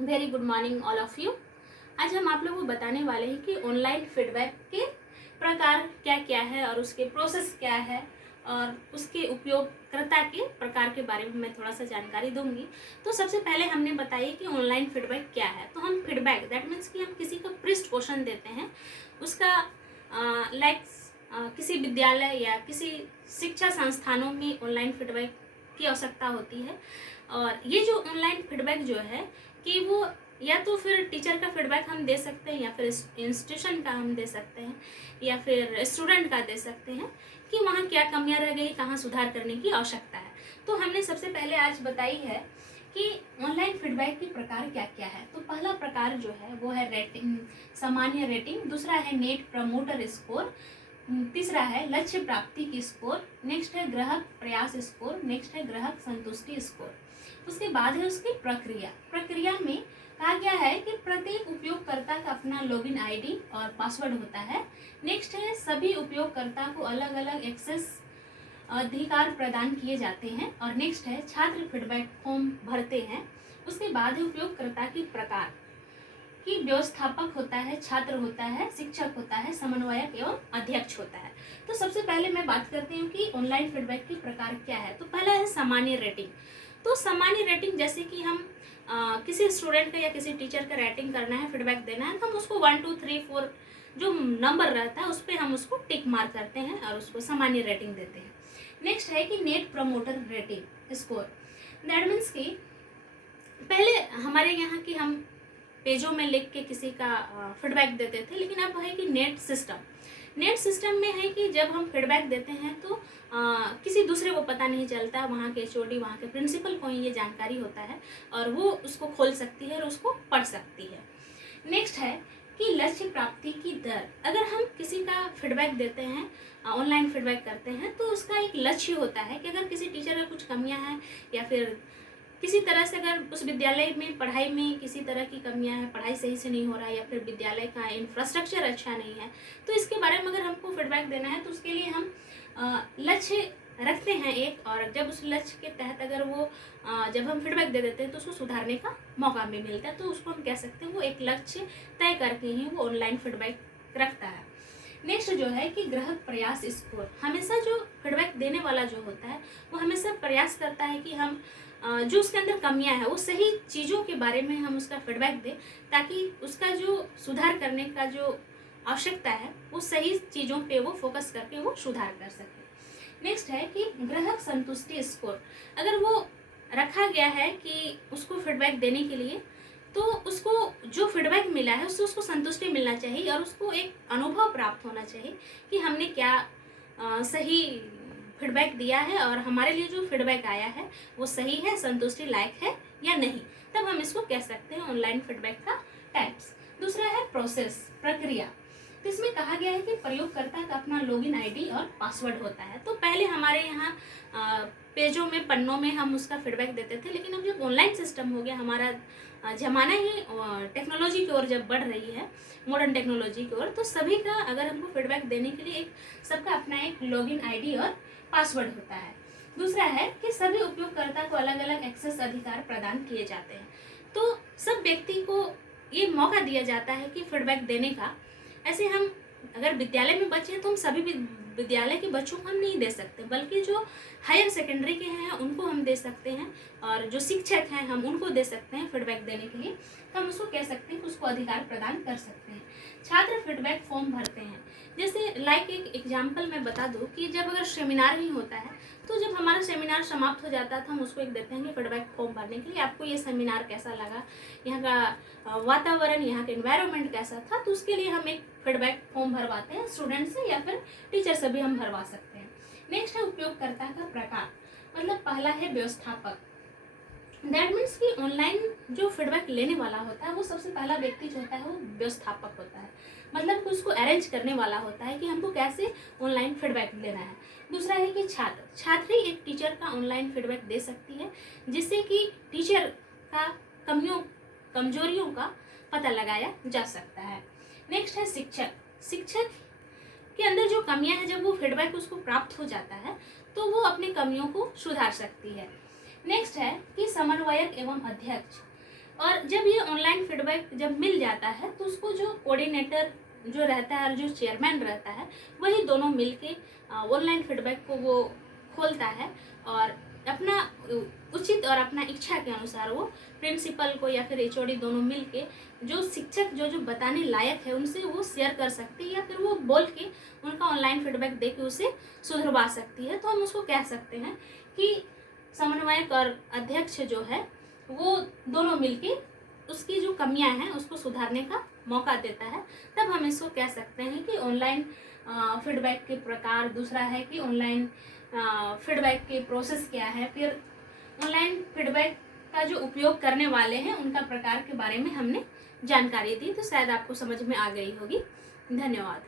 Very good morning all of you. आज हम आप लोगों को बताने वाले हैं कि ऑनलाइन फीडबैक के प्रकार क्या क्या है और उसके प्रोसेस क्या है और उसके उपयोगकर्ता के प्रकार के बारे में मैं थोड़ा सा जानकारी दूंगी। तो सबसे पहले हमने बताया कि ऑनलाइन फीडबैक क्या है। तो हम फीडबैक दैट मीन्स कि हम किसी को पृष्ठ पोषण देते हैं उसका किसी विद्यालय या किसी शिक्षा संस्थानों में ऑनलाइन फीडबैक की आवश्यकता होती है। और ये जो ऑनलाइन फीडबैक जो है कि वो या तो फिर टीचर का फीडबैक हम दे सकते हैं या फिर इंस्टीट्यूशन का हम दे सकते हैं या फिर स्टूडेंट का दे सकते हैं कि वहाँ क्या कमियाँ रह गई, कहाँ सुधार करने की आवश्यकता है। तो हमने सबसे पहले आज बताई है कि ऑनलाइन फीडबैक के प्रकार क्या क्या है। तो पहला प्रकार जो है वो है रेटिंग, सामान्य रेटिंग। दूसरा है नेट प्रमोटर स्कोर। तीसरा है लक्ष्य प्राप्ति की स्कोर। नेक्स्ट है ग्राहक प्रयास स्कोर। नेक्स्ट है ग्राहक संतुष्टि स्कोर। उसके बाद है उसकी प्रक्रिया में कहा गया है कि प्रत्येक उपयोगकर्ता का अपना लॉगिन आईडी और पासवर्ड होता है। नेक्स्ट है सभी उपयोगकर्ता को अलग अलग एक्सेस अधिकार प्रदान किए जाते हैं। और नेक्स्ट है छात्र फीडबैक फॉर्म भरते हैं। उसके बाद है उपयोगकर्ता की प्रकार कि व्यवस्थापक होता है, छात्र होता है, शिक्षक होता है, समन्वयक एवं अध्यक्ष होता है। तो सबसे पहले मैं बात करती हूँ कि ऑनलाइन फीडबैक के प्रकार क्या है। तो पहला है सामान्य रेटिंग। तो सामान्य रेटिंग जैसे कि हम किसी स्टूडेंट का या किसी टीचर का रेटिंग करना है, फीडबैक देना है, तो हम उसको 1 2 3 4 जो नंबर रहता है उस पर हम उसको टिक मार्क करते हैं और उसको सामान्य रेटिंग देते हैं। नेक्स्ट है कि net promoter rating score. That means कि पहले हमारे यहाँ की हम पेजों में लिख के किसी का फीडबैक देते थे, लेकिन अब है कि नेट सिस्टम में है कि जब हम फीडबैक देते हैं तो किसी दूसरे को पता नहीं चलता, वहाँ के एचओडी वहाँ के प्रिंसिपल को ही ये जानकारी होता है और वो उसको खोल सकती है और उसको पढ़ सकती है। नेक्स्ट है कि लक्ष्य प्राप्ति की दर। अगर हम किसी का फीडबैक देते हैं, ऑनलाइन फीडबैक करते हैं, तो उसका एक लक्ष्य होता है कि अगर किसी टीचर का कुछ कमियां हैं या फिर किसी तरह से अगर उस विद्यालय में पढ़ाई में किसी तरह की कमियां हैं, पढ़ाई सही से नहीं हो रहा है या फिर विद्यालय का इंफ्रास्ट्रक्चर अच्छा नहीं है, तो इसके बारे में अगर हमको फीडबैक देना है तो उसके लिए हम लक्ष्य रखते हैं एक। और जब उस लक्ष्य के तहत अगर वो जब हम फीडबैक दे देते हैं तो उसको सुधारने का मौका भी मिलता है, तो उसको हम कह सकते हैं वो एक लक्ष्य तय करके ही वो ऑनलाइन फीडबैक रखता है। नेक्स्ट जो है कि ग्राहक प्रयास स्कोर। हमेशा जो फीडबैक देने वाला जो होता है वो हमेशा प्रयास करता है कि हम जो उसके अंदर कमियां हैं वो सही चीज़ों के बारे में हम उसका फीडबैक दें, ताकि उसका जो सुधार करने का जो आवश्यकता है वो सही चीज़ों पे वो फोकस करके वो सुधार कर सके। नेक्स्ट है कि ग्राहक संतुष्टि स्कोर। अगर वो रखा गया है कि उसको फीडबैक देने के लिए, तो उसको जो फीडबैक मिला है उससे उसको संतुष्टि मिलना चाहिए और उसको एक अनुभव प्राप्त होना चाहिए कि हमने क्या सही फीडबैक दिया है और हमारे लिए जो फीडबैक आया है वो सही है, संतुष्टि लायक है या नहीं। तब हम इसको कह सकते हैं ऑनलाइन फीडबैक का टाइप्स। दूसरा है प्रोसेस, प्रक्रिया। तो इसमें कहा गया है कि प्रयोगकर्ता का अपना लॉगिन आईडी और पासवर्ड होता है। तो पहले हमारे यहाँ पेजों में, पन्नों में हम उसका फीडबैक देते थे, लेकिन अब जब ऑनलाइन सिस्टम हो गया, हमारा ज़माना ही टेक्नोलॉजी की ओर जब बढ़ रही है, मॉडर्न टेक्नोलॉजी की ओर, तो सभी का अगर हमको फीडबैक देने के लिए एक सबका अपना एक लॉगिन आईडी और पासवर्ड होता है। दूसरा है कि सभी उपयोगकर्ता को अलग अलग एक्सेस अधिकार प्रदान किए जाते हैं। तो सब व्यक्ति को ये मौका दिया जाता है कि फीडबैक देने का। ऐसे हम अगर विद्यालय में बच्चे हैं तो हम सभी विद्यालय के बच्चों को हम नहीं दे सकते, बल्कि जो हायर सेकेंडरी के हैं उनको हम दे सकते हैं और जो शिक्षक हैं हम उनको दे सकते हैं फीडबैक देने के लिए। तो हम उसको कह सकते हैं कि उसको अधिकार प्रदान कर सकते हैं। छात्र फीडबैक फॉर्म भरते हैं। जैसे लाइक एक एग्जाम्पल मैं बता दूँ कि जब अगर सेमिनार ही होता है, तो जब हमारा सेमिनार समाप्त हो जाता है तो हम उसको एक देते हैं कि फीडबैक फॉर्म भरने के लिए आपको ये सेमिनार कैसा लगा, यहाँ का वातावरण, यहाँ का एनवायरनमेंट कैसा था। तो उसके लिए हम एक फीडबैक फॉर्म भरवाते हैं स्टूडेंट से या फिर टीचर से भी हम भरवा सकते हैं। नेक्स्ट है उपयोगकर्ता का प्रकार। मतलब पहला है व्यवस्थापक। दैट मीन्स कि ऑनलाइन जो फीडबैक लेने वाला होता है वो सबसे पहला व्यक्ति जो होता है वो व्यवस्थापक होता है। मतलब कि उसको अरेंज करने वाला होता है कि हमको कैसे ऑनलाइन फीडबैक लेना है। दूसरा है कि छात्र ही एक टीचर का ऑनलाइन फीडबैक दे सकती है, जिससे कि टीचर का कमजोरियों का पता लगाया जा सकता है। नेक्स्ट है शिक्षक के अंदर जो कमियां हैं, जब वो फीडबैक उसको प्राप्त हो जाता है तो वो अपनी कमियों को सुधार सकती है। नेक्स्ट है कि समन्वयक एवं अध्यक्ष। और जब ये ऑनलाइन फीडबैक जब मिल जाता है तो उसको जो कोऑर्डिनेटर जो रहता है और जो चेयरमैन रहता है वही दोनों मिलके ऑनलाइन फीडबैक को वो खोलता है और अपना उचित और अपना इच्छा के अनुसार वो प्रिंसिपल को या फिर एचओडी दोनों मिलके जो शिक्षक जो जो बताने लायक है उनसे वो शेयर कर सकती है या फिर वो बोल के उनका ऑनलाइन फीडबैक दे के उसे सुधरवा सकती है। तो हम उसको कह सकते हैं कि समन्वयक और अध्यक्ष जो है वो दोनों मिलके उसकी जो कमियां हैं उसको सुधारने का मौका देता है। तब हम इसको कह सकते हैं कि ऑनलाइन फीडबैक के प्रकार, दूसरा है कि ऑनलाइन फीडबैक के प्रोसेस क्या है, फिर ऑनलाइन फीडबैक का जो उपयोग करने वाले हैं उनका प्रकार के बारे में हमने जानकारी दी। तो शायद आपको समझ में आ गई होगी। धन्यवाद।